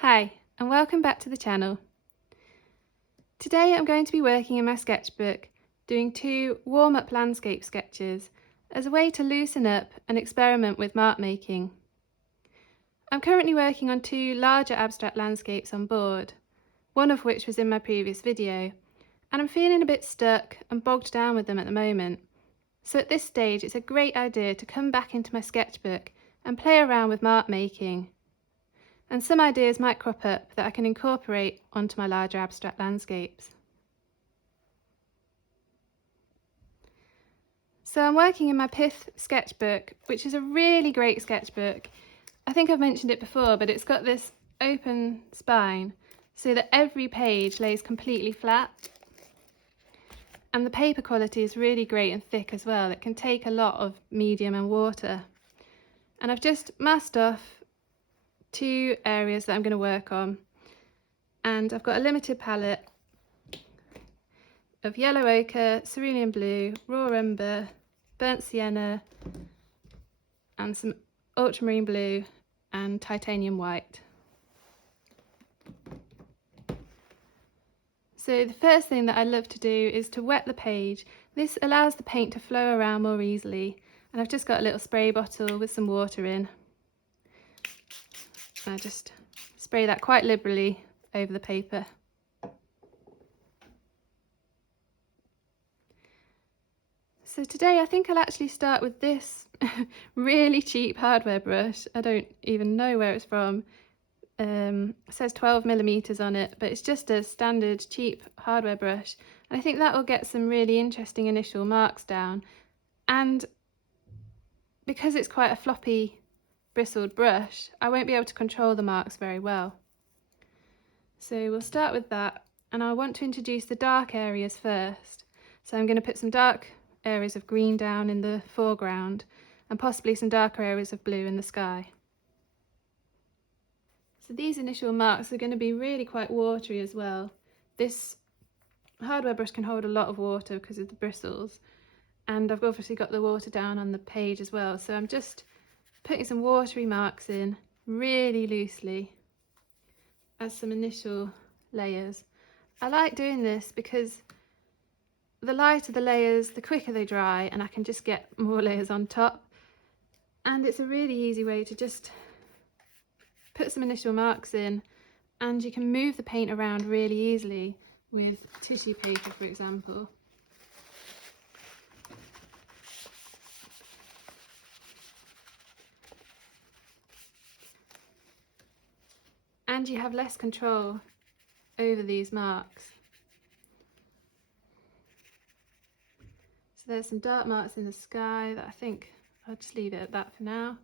Hi, and welcome back to the channel. Today I'm going to be working in my sketchbook, doing 2 warm-up landscape sketches as a way to loosen up and experiment with mark making. I'm currently working on 2 larger abstract landscapes on board, one of which was in my previous video, and I'm feeling a bit stuck and bogged down with them at the moment. So at this stage it's a great idea to come back into my sketchbook and play around with mark making. And some ideas might crop up that I can incorporate onto my larger abstract landscapes. So I'm working in my Pith sketchbook, which is a really great sketchbook. I think I've mentioned it before, but it's got this open spine so that every page lays completely flat. And the paper quality is really great and thick as well. It can take a lot of medium and water. And I've just masked off 2 areas that I'm going to work on, and I've got a limited palette of yellow ochre, cerulean blue, raw umber, burnt sienna, and some ultramarine blue and titanium white. So the first thing that I love to do is to wet the page. This allows the paint to flow around more easily, and I've just got a little spray bottle with some water in. I just spray that quite liberally over the paper. So today I think I'll actually start with this really cheap hardware brush. I don't even know where it's from. It says 12mm on it, but it's just a standard cheap hardware brush. And I think that will get some really interesting initial marks down. And because it's quite a floppy bristled brush, I won't be able to control the marks very well. So we'll start with that, and I want to introduce the dark areas first. So I'm going to put some dark areas of green down in the foreground and possibly some darker areas of blue in the sky. So these initial marks are going to be really quite watery as well. This hardware brush can hold a lot of water because of the bristles, and I've obviously got the water down on the page as well, so I'm just putting some watery marks in really loosely as some initial layers. I like doing this because the lighter the layers, the quicker they dry, and I can just get more layers on top. And it's a really easy way to just put some initial marks in, and you can move the paint around really easily with tissue paper, for example. And you have less control over these marks. So there's some dark marks in the sky that I think I'll just leave it at that for now.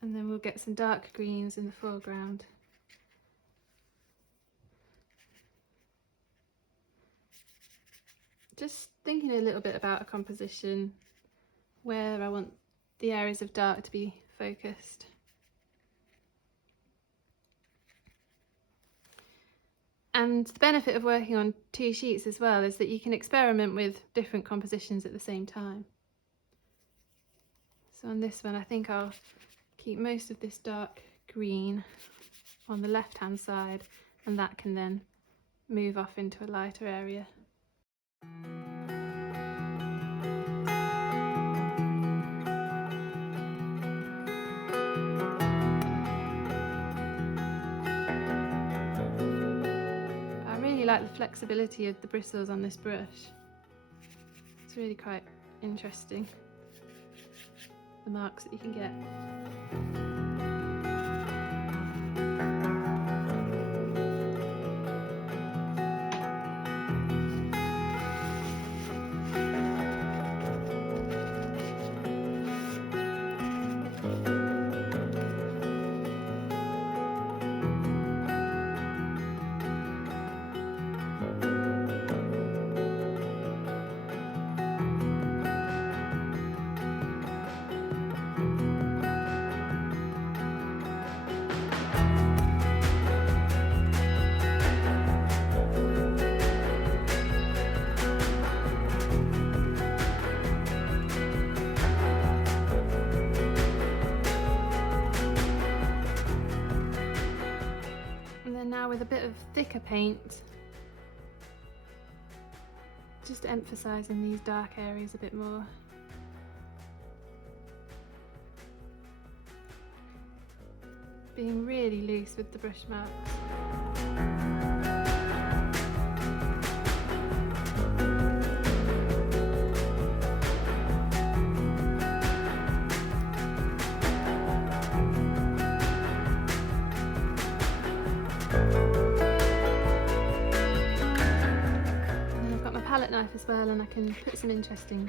And then we'll get some dark greens in the foreground. Just thinking a little bit about a composition where I want the areas of dark to be focused. And the benefit of working on 2 sheets as well is that you can experiment with different compositions at the same time. So on this one I think I'll keep most of this dark green on the left hand side, and that can then move off into a lighter area. I really like the flexibility of the bristles on this brush. It's really quite interesting, the marks that you can get. with a bit of thicker paint, just emphasising these dark areas a bit more. Being really loose with the brush marks. Palette knife as well, and I can put some interesting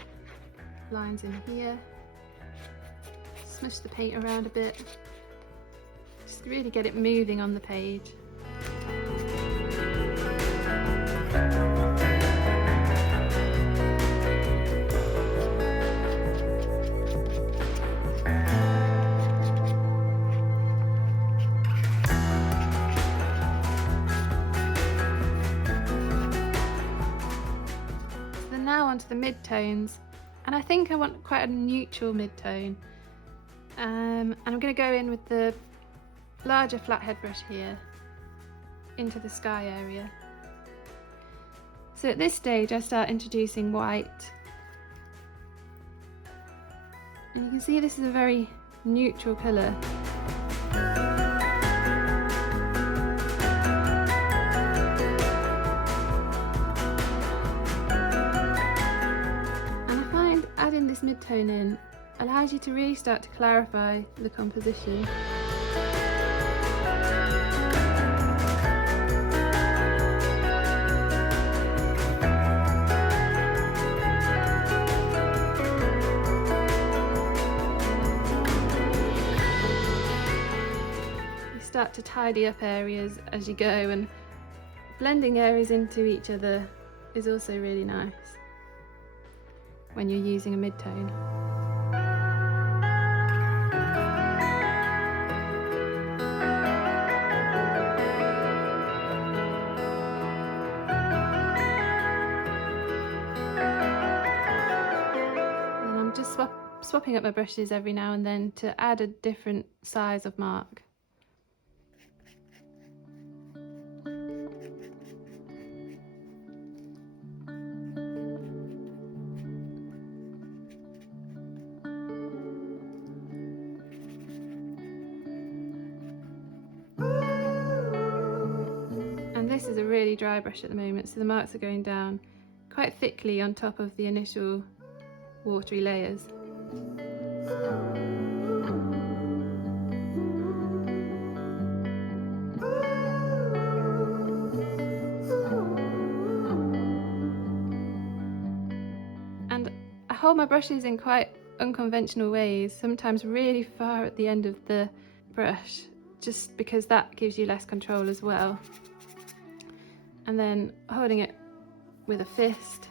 lines in here, smush the paint around a bit, just really get it moving on the page. Now onto the mid-tones, and I think I want quite a neutral mid-tone, and I'm going to go in with the larger flathead brush here into the sky area. So at this stage I start introducing white, and you can see this is a very neutral colour. Adding this mid-tone in allows you to really start to clarify the composition. You start to tidy up areas as you go, and blending areas into each other is also really nice when you're using a mid-tone. And I'm just swapping up my brushes every now and then to add a different size of mark. This is a really dry brush at the moment, so the marks are going down quite thickly on top of the initial watery layers. And I hold my brushes in quite unconventional ways, sometimes really far at the end of the brush, just because that gives you less control as well. And then holding it with a fist.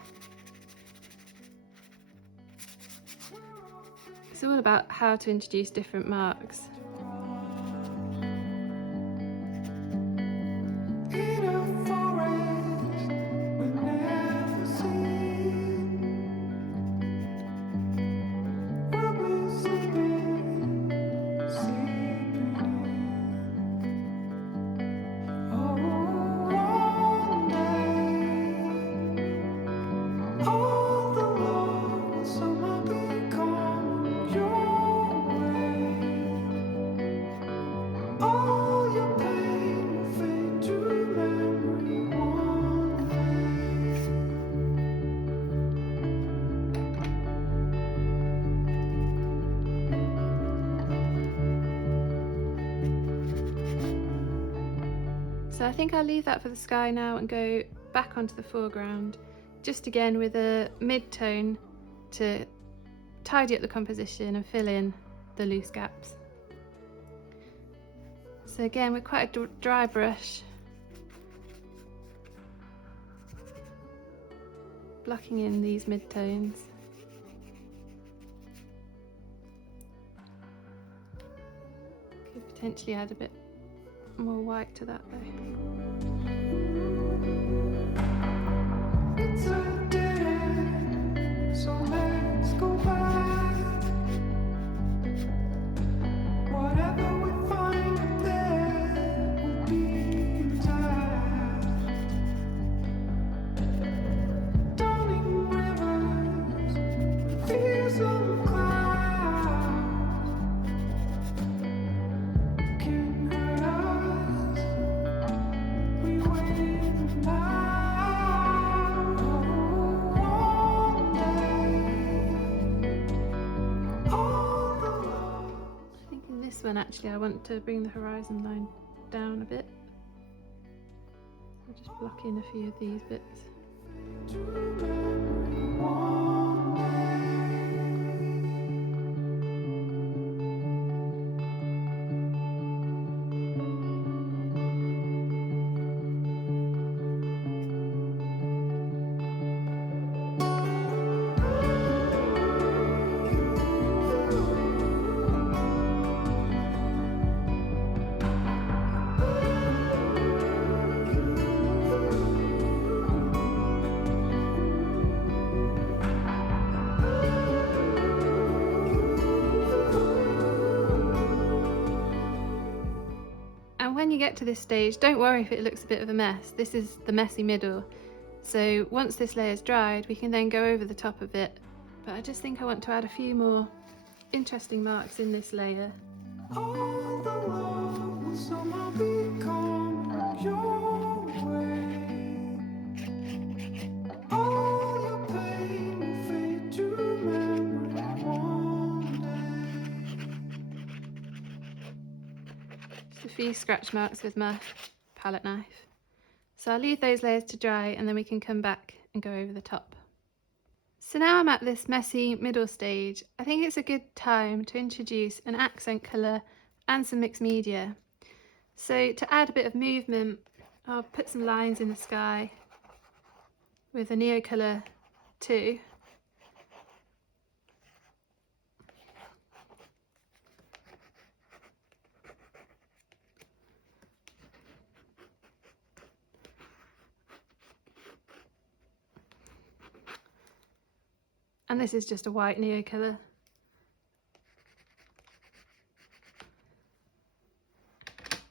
It's all about how to introduce different marks. So I think I'll leave that for the sky now and go back onto the foreground, just again with a mid-tone to tidy up the composition and fill in the loose gaps. So again, with quite a dry brush, blocking in these mid-tones. Could potentially add a bit more white to that though. It's a dead end, so let's go back. Whatever we find there will be intact. one actually I want to bring the horizon line down a bit. I'll just block in a few of these bits. And when you get to this stage, don't worry if it looks a bit of a mess. This is the messy middle. So once this layer's dried, we can then go over the top of it. But I just think I want to add a few more interesting marks in this layer. All the love will somehow become your way. All your pain will fade to memory one day. Just a few scratch marks with my palette knife. So I'll leave those layers to dry and then we can come back and go over the top. So now I'm at this messy middle stage. I think it's a good time to introduce an accent colour and some mixed media. So to add a bit of movement, I'll put some lines in the sky with a Neocolour 2. And this is just a white Neocolour.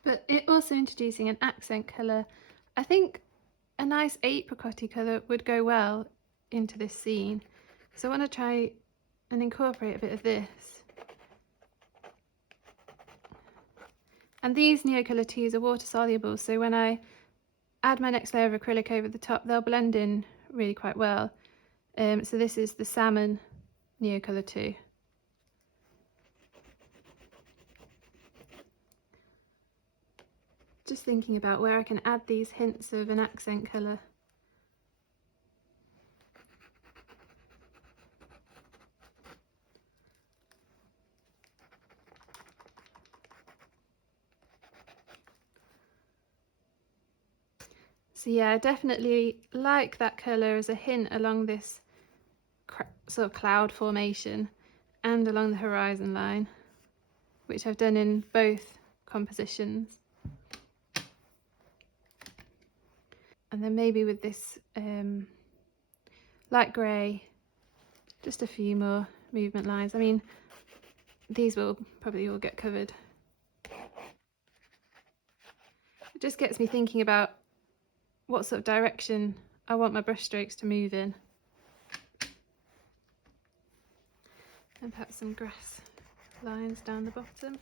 But it also introducing an accent colour. I think a nice apricot-y colour would go well into this scene. So I want to try and incorporate a bit of this. And these Neocolour 2s are water soluble, so when I add my next layer of acrylic over the top, they'll blend in really quite well. So this is the Salmon Neocolour 2. Just thinking about where I can add these hints of an accent colour. So yeah, I definitely like that colour as a hint along this sort of cloud formation and along the horizon line, which I've done in both compositions. And then maybe with this light grey, just a few more movement lines. I mean, these will probably all get covered. It just gets me thinking about what sort of direction I want my brush strokes to move in. And perhaps some grass lines down the bottom.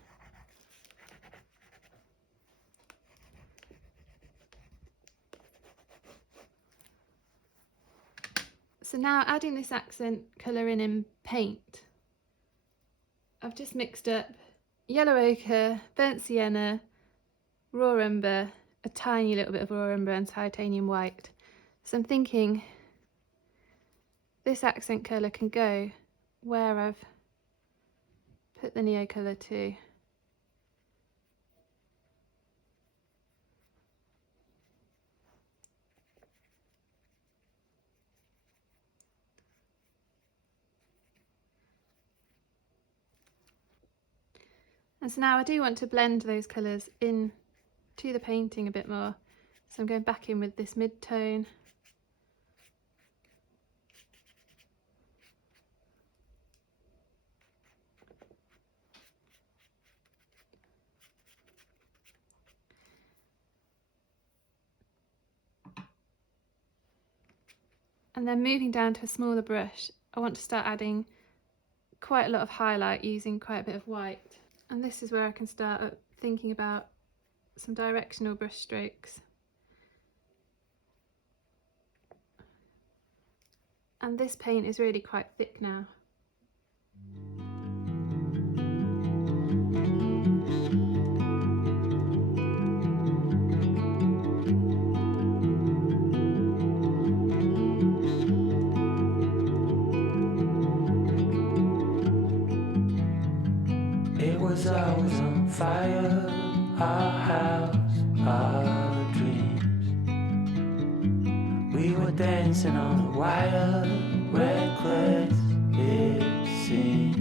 So now adding this accent colour in paint, I've just mixed up yellow ochre, burnt sienna, raw umber, a tiny little bit of raw umber and titanium white. So I'm thinking this accent colour can go where I've put the Neocolour 2. And so now I do want to blend those colours in to the painting a bit more. So I'm going back in with this mid-tone. And then moving down to a smaller brush, I want to start adding quite a lot of highlight using quite a bit of white. And this is where I can start thinking about some directional brush strokes. And this paint is really quite thick now. was always on fire, our house, our dreams. We were dancing on a wire, reckless it seemed.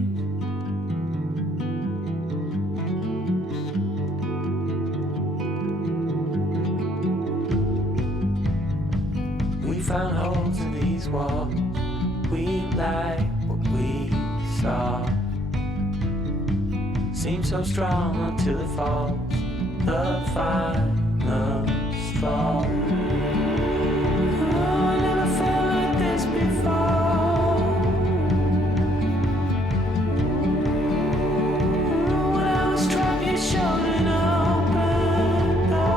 We found holes in these walls, we like what we saw. Seems so strong until it falls, the final straw. Oh, I never felt like this before. When I was trapped, you showed an open door.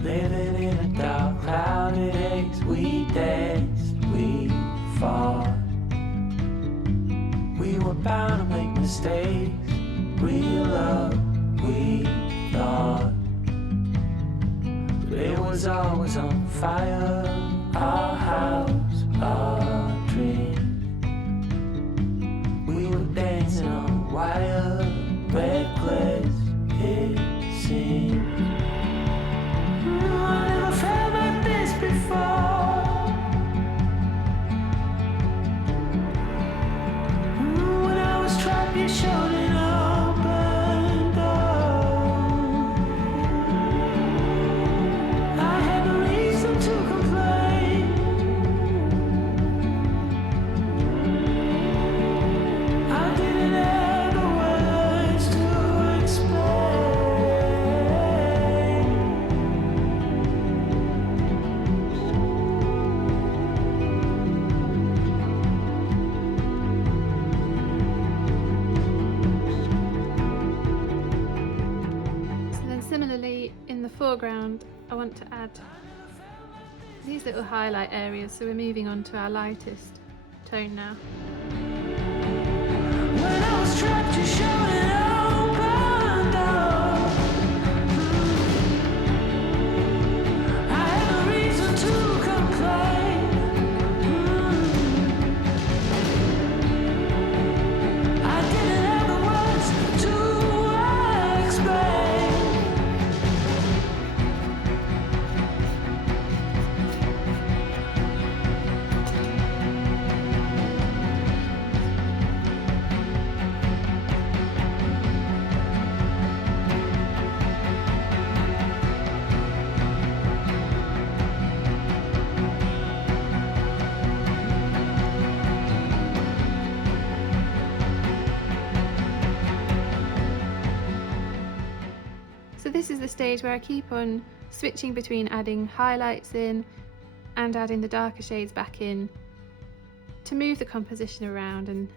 Living in a dark, clouded haze, we danced, we fought. We were bound to make mistakes, real love, we thought. But it was always on fire, our house, our dreams. We were dancing on a wire, reckless it seemed. I never felt like this before. When I was trapped, you showed an open door. I had no reason to complain. I didn't have the words to explain. So then similarly in the foreground I want to add these little highlight areas, so we're moving on to our lightest tone now. When I was trapped, you showed an open door. I had no reason to complain. I didn't have the words to explain. So this is the stage where I keep on switching between adding highlights in and adding the darker shades back in to move the composition around and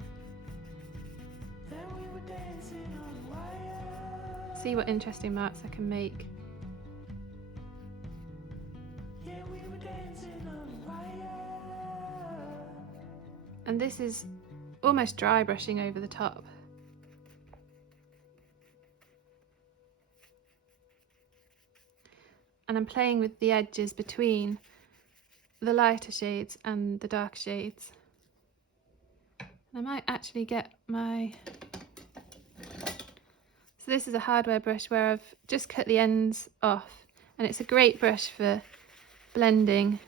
Then we were dancing on wire. see what interesting marks I can make. Yeah, we were dancing on wire. And this is almost dry brushing over the top. And I'm playing with the edges between the lighter shades and the dark shades. And I might actually get my... So this is a hardware brush where I've just cut the ends off, and it's a great brush for blending.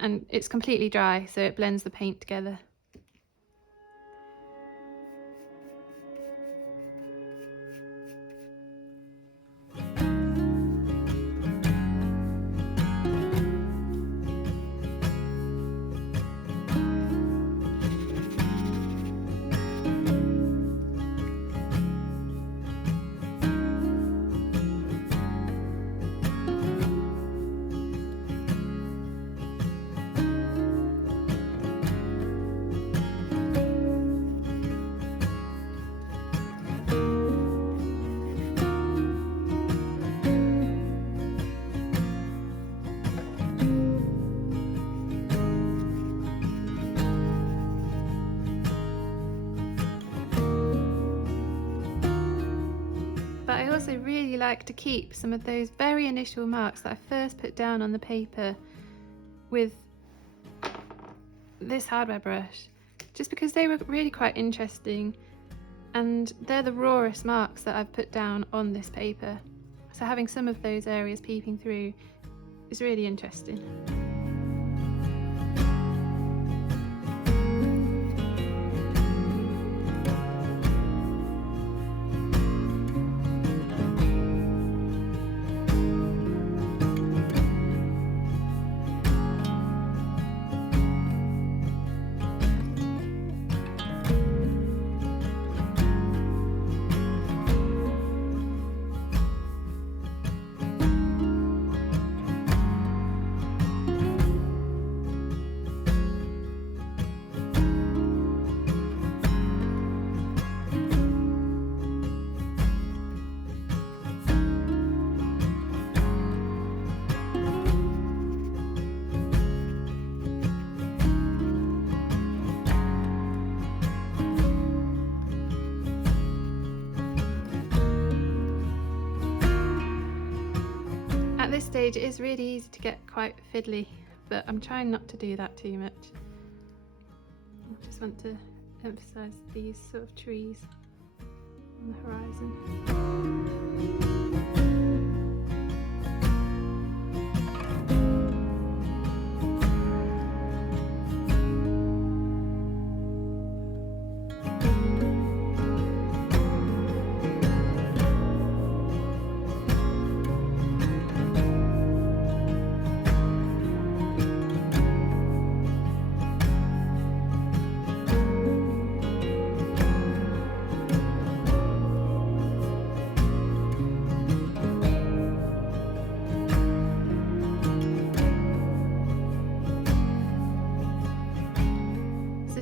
And it's completely dry, so it blends the paint together. like to keep some of those very initial marks that I first put down on the paper with this hardware brush, just because they were really quite interesting, and they're the rawest marks that I've put down on this paper. So having some of those areas peeping through is really interesting. At this stage it is really easy to get quite fiddly, but I'm trying not to do that too much. I just want to emphasise these sort of trees on the horizon.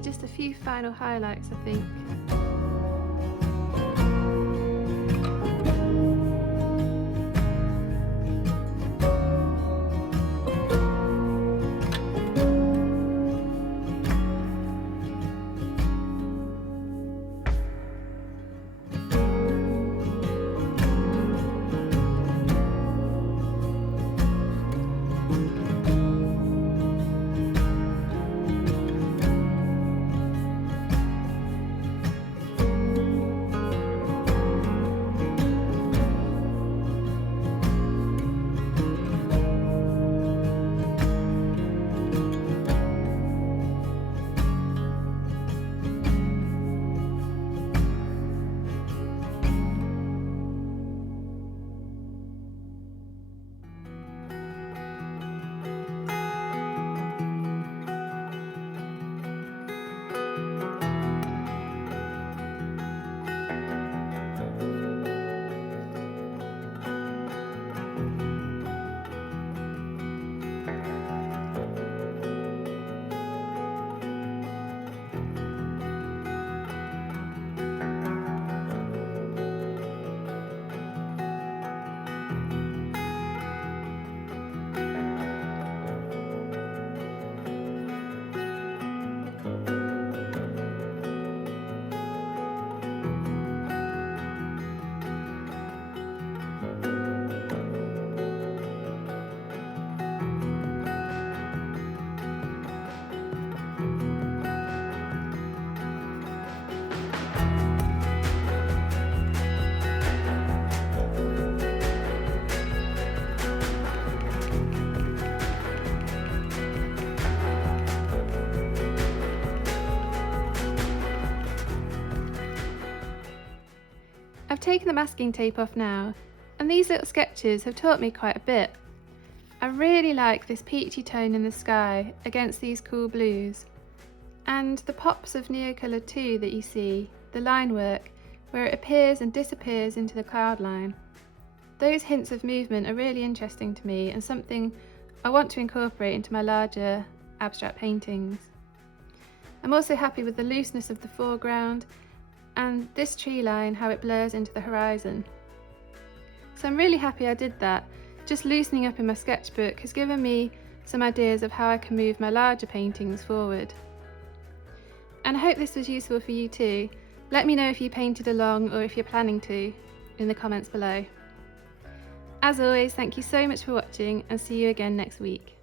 Just a few final highlights, I think. I've taken the masking tape off now, and these little sketches have taught me quite a bit. I really like this peachy tone in the sky against these cool blues, and the pops of Neocolour 2 that you see, the line work, where it appears and disappears into the cloud line. Those hints of movement are really interesting to me and something I want to incorporate into my larger abstract paintings. I'm also happy with the looseness of the foreground and this tree line, how it blurs into the horizon. So I'm really happy I did that. Just loosening up in my sketchbook has given me some ideas of how I can move my larger paintings forward. And I hope this was useful for you too. Let me know if you painted along or if you're planning to in the comments below. As always, thank you so much for watching and see you again next week.